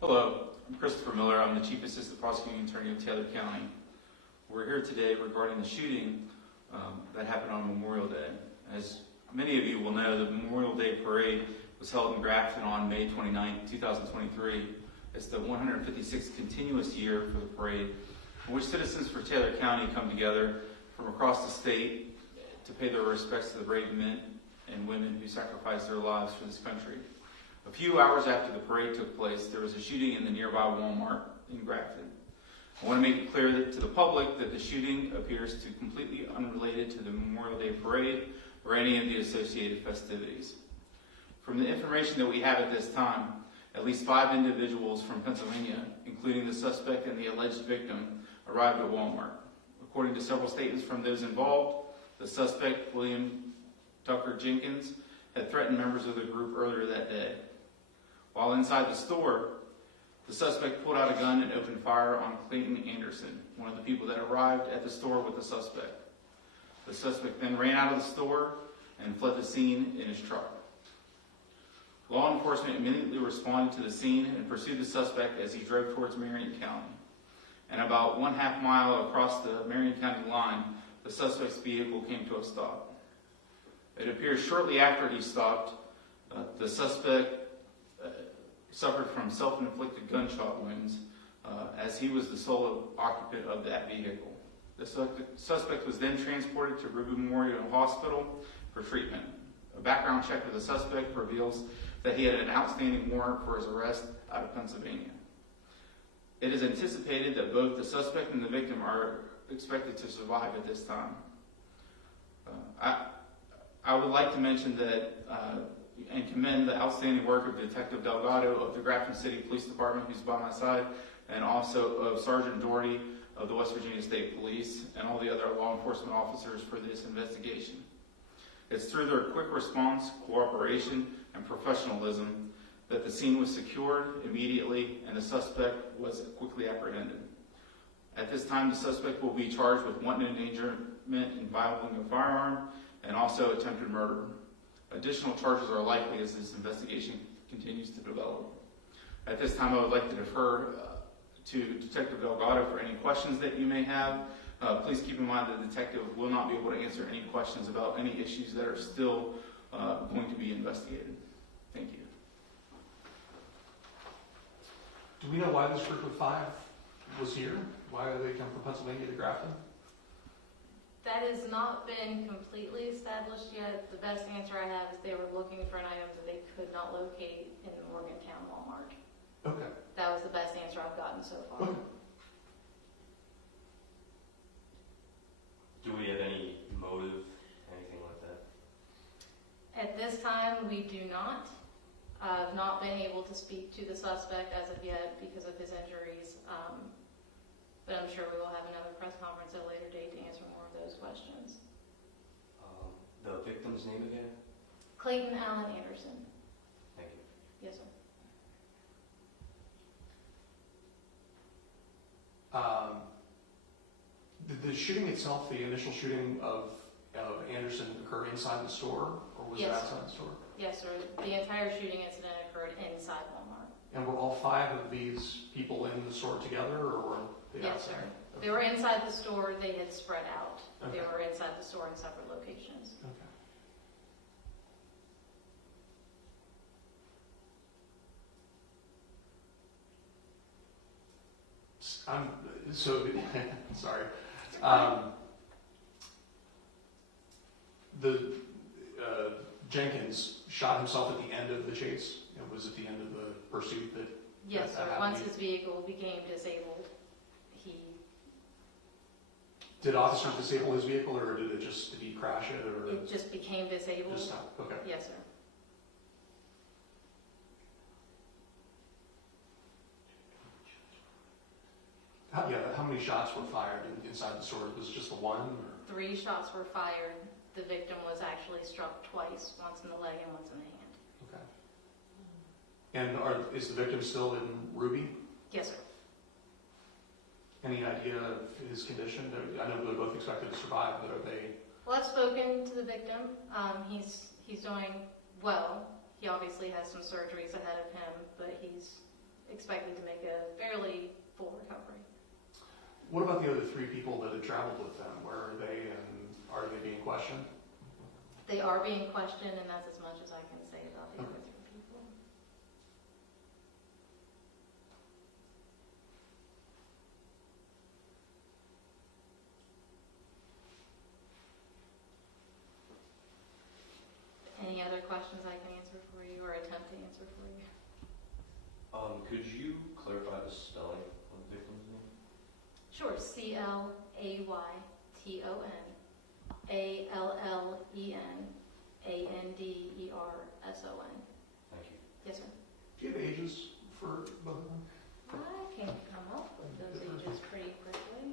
Hello, I'm Christopher Miller. I'm the Chief Assistant Prosecuting Attorney of Taylor County. We're here today regarding the shooting that happened on Memorial Day. As many of you will know, the Memorial Day Parade was held in Grafton on May 29, 2023. It's the 156th continuous year for the parade, in which citizens for Taylor County come together from across the state to pay their respects to the brave men and women who sacrificed their lives for this country. A few hours after the parade took place, there was a shooting in the nearby Walmart in Grafton. I want to make it clear to the public that the shooting appears to be completely unrelated to the Memorial Day Parade or any of the associated festivities. From the information that we have at this time, at least 5 individuals from Pennsylvania, including the suspect and the alleged victim, arrived at Walmart. According to several statements from those involved, the suspect, William Tucker Jenkins, had threatened members of the group earlier that day. While inside the store, the suspect pulled out a gun and opened fire on Clayton Anderson, one of the people that arrived at the store with the suspect. The suspect then ran out of the store and fled the scene in his truck. Law enforcement immediately responded to the scene and pursued the suspect as he drove towards Marion County. And about 1/2 mile across the Marion County line, the suspect's vehicle came to a stop. It appears shortly after he stopped, the suspect suffered from self-inflicted gunshot wounds as he was the sole occupant of that vehicle. The suspect was then transported to Ruby Memorial Hospital for treatment. A background check of the suspect reveals that he had an outstanding warrant for his arrest out of Pennsylvania. It is anticipated that both the suspect and the victim are expected to survive at this time. I would like to mention that and commend the outstanding work of Detective Delgado of the Grafton City Police Department, who's by my side, and also of Sergeant Doherty of the West Virginia State Police and all the other law enforcement officers for this investigation. It's through their quick response, cooperation, and professionalism that the scene was secured immediately and the suspect was quickly apprehended. At this time, the suspect will be charged with wanton endangerment and violating a firearm and also attempted murder. Additional charges are likely as this investigation continues to develop. At this time, I would like to defer to Detective Delgado for any questions that you may have. Please keep in mind that the detective will not be able to answer any questions about any issues that are still going to be investigated. Thank you. Do we know why this group of 5 was here? Why did they come from Pennsylvania to Grafton? That has not been completely established yet. The best answer I have is they were looking for an item that they could not locate in the Morgantown Walmart. Okay. That was the best answer I've gotten so far. Okay. Do we have any motive, anything like that? At this time, we do not. I've not been able to speak to the suspect as of yet because of his injuries, but I'm sure we will have another press conference at a later date to answer more of those questions. The victim's name again? Clayton Allen Anderson. Thank you. Yes, sir. Did the shooting itself, the initial shooting of Anderson, occur inside the store, or was it outside the store? Yes, sir. The entire shooting incident occurred inside Walmart. And were all 5 of these people in the store together, or were they Yes, outside? sir. Okay. They were inside the store. They had spread out. Okay. They were inside the store in separate locations. Okay. Sorry. The Jenkins shot himself at the end of the chase. It was at the end of the pursuit that. Yes, that sir. happened. Once his vehicle became disabled, Did officers disable his vehicle, or did he crash it, or it just became disabled. just stop? Okay. Yes, sir. How many shots were fired inside the store? Was it just the one? Or? 3 shots were fired. The victim was actually struck twice, once in the leg and once in the hand. Okay. And is the victim still in Ruby? Yes, sir. Any idea of his condition? I know they're both expected to survive, but are they? Well, I've spoken to the victim. He's doing well. He obviously has some surgeries ahead of him, but he's expected What about the other 3 people that had traveled with them? Where are they, and are they being questioned? They are being questioned, and that's as much as I can say about the other 3 people. Any other questions I can answer for you or attempt to answer for you? Could you clarify the spelling of the victim's name? Sure, CLAYTONALLENANDERSON. Thank you. Yes, sir. Do you have ages for both of them? I can come up with those ages pretty quickly.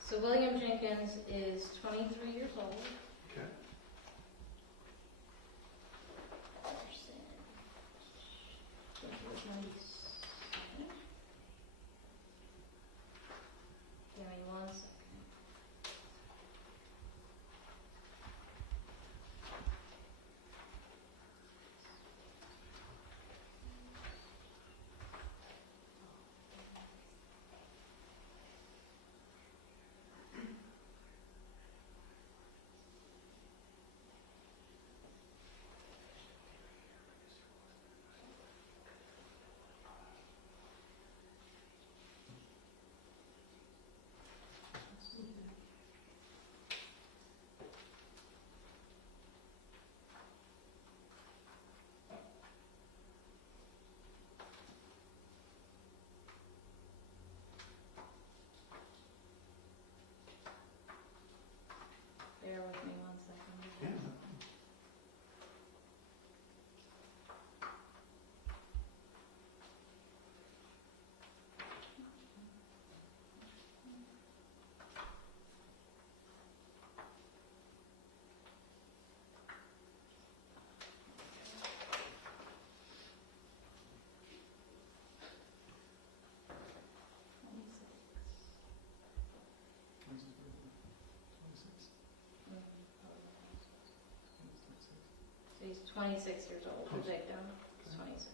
So William Jenkins is 23 years old. Okay. Give me 1 second. Bear with me 1 second. Yeah. So he's 26 years old, the victim is 26.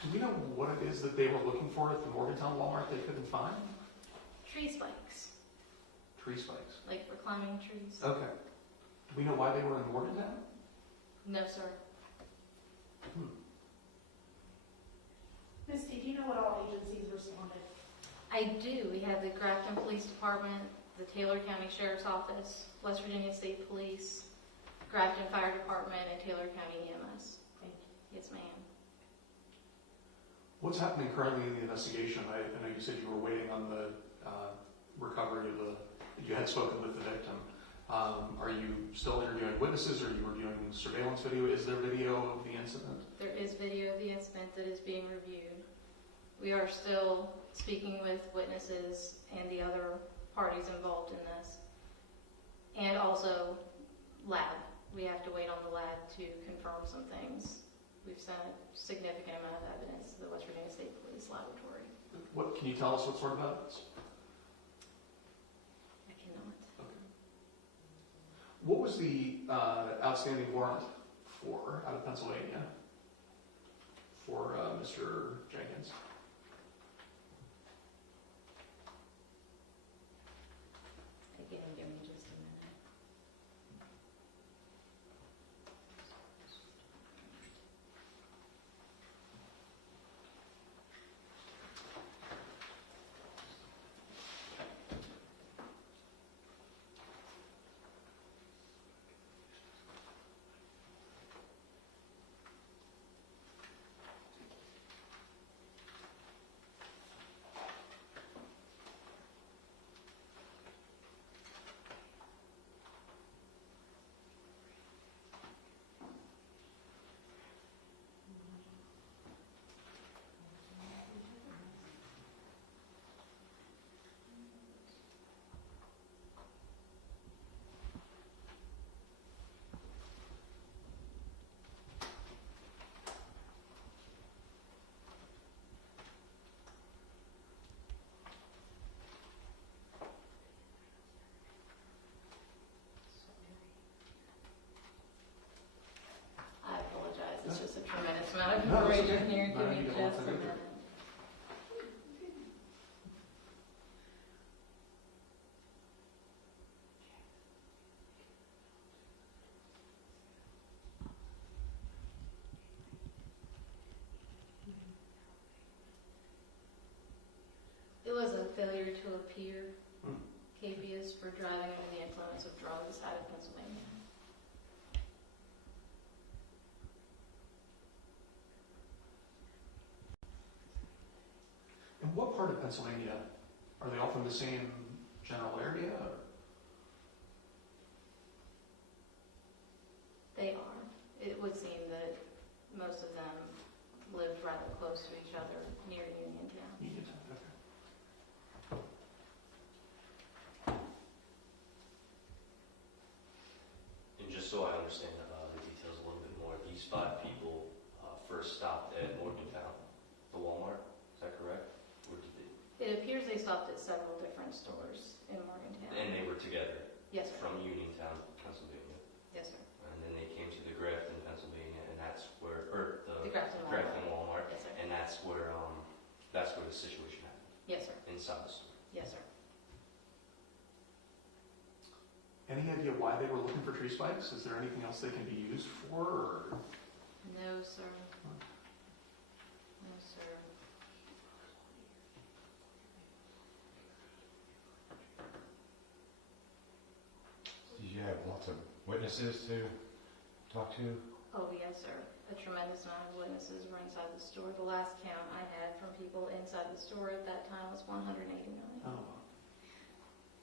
Do we know what it is that they were looking for at the Morgantown Walmart they couldn't find? Tree spikes, Tree spikes. like for climbing trees. Okay. Do we know why they were in Morgantown? No, sir. Misty, do you know what all agencies responded? I do. We have the Grafton Police Department, the Taylor County Sheriff's Office, West Virginia State Police, Grafton Fire Department, and Taylor County EMS. Thank you. Yes, ma'am. What's happening currently in the investigation? I know you said you were waiting on the recovery of you had spoken with the victim. Are you still interviewing witnesses? Are you reviewing surveillance video? Is there video of the incident? There is video of the incident that is being reviewed. We are still speaking with witnesses and the other parties involved in this. And also lab. We have to wait on the lab to confirm some things. We've sent a significant amount of evidence to the West Virginia State Police Laboratory. What can you tell us? What sort of evidence? I cannot. Okay. What was the outstanding warrant for out of Pennsylvania for Mr. Jenkins? Again, give me just a minute. No, that's raise your okay. hand, No, give you me got lots just to a go through. minute. It was a failure to appear, Hmm. capious for driving under the influence of drugs out of Pennsylvania. And what part of Pennsylvania? Are they all from the same general area? Or? They are. It would seem that most of them lived rather close to each other near Uniontown. Uniontown, okay. And just so I understand the details a little bit more, these 5 people first stopped at Morgantown, the Walmart, is that correct? Or did they, It appears they stopped at several different stores in Morgantown. and they were together Yes, sir. from Uniontown, Pennsylvania, Yes, sir. and then they came to the Grafton, Pennsylvania, and that's where, or The the Grafton Grafton Walmart. Walmart, Yes, sir. and that's where the situation happened, Yes, sir. inside the store. Yes, sir. Any idea why they were looking for tree spikes? Is there anything else they can be used for? Or? No, sir. No, sir. Did you have lots of witnesses to talk to? Oh, yes, sir. A tremendous amount of witnesses were inside the store. The last count I had from people inside the store at that time was 180 million. Oh,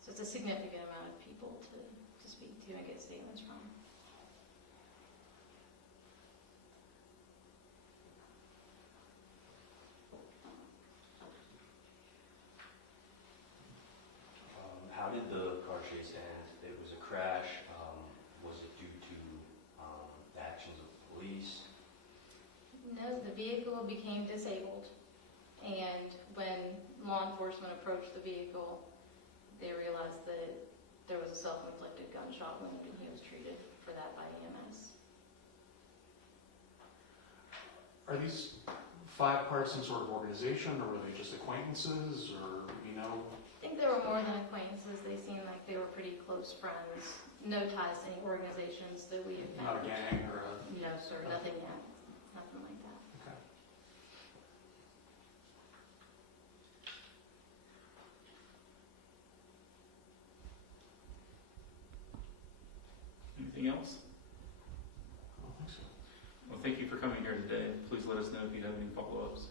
So it's a significant amount of people to speak to and get statements from. How did the car chase end? It was a crash. Was it due to the actions of police? No, the vehicle became disabled, and when law enforcement approached the vehicle, they realized that there was a self-inflicted gunshot wound, and he was treated for that by EMS. Are these 5 part of some sort of organization, or were they just acquaintances, or you know? I think they were more than acquaintances. They seemed like they were pretty close friends. No ties to any organizations that we have Not a found. gang or a. No, sir, nothing yet. Nothing like that. Okay. Anything else? I don't think so. Well, thank you for coming here today. Please let us know if you have any follow-ups.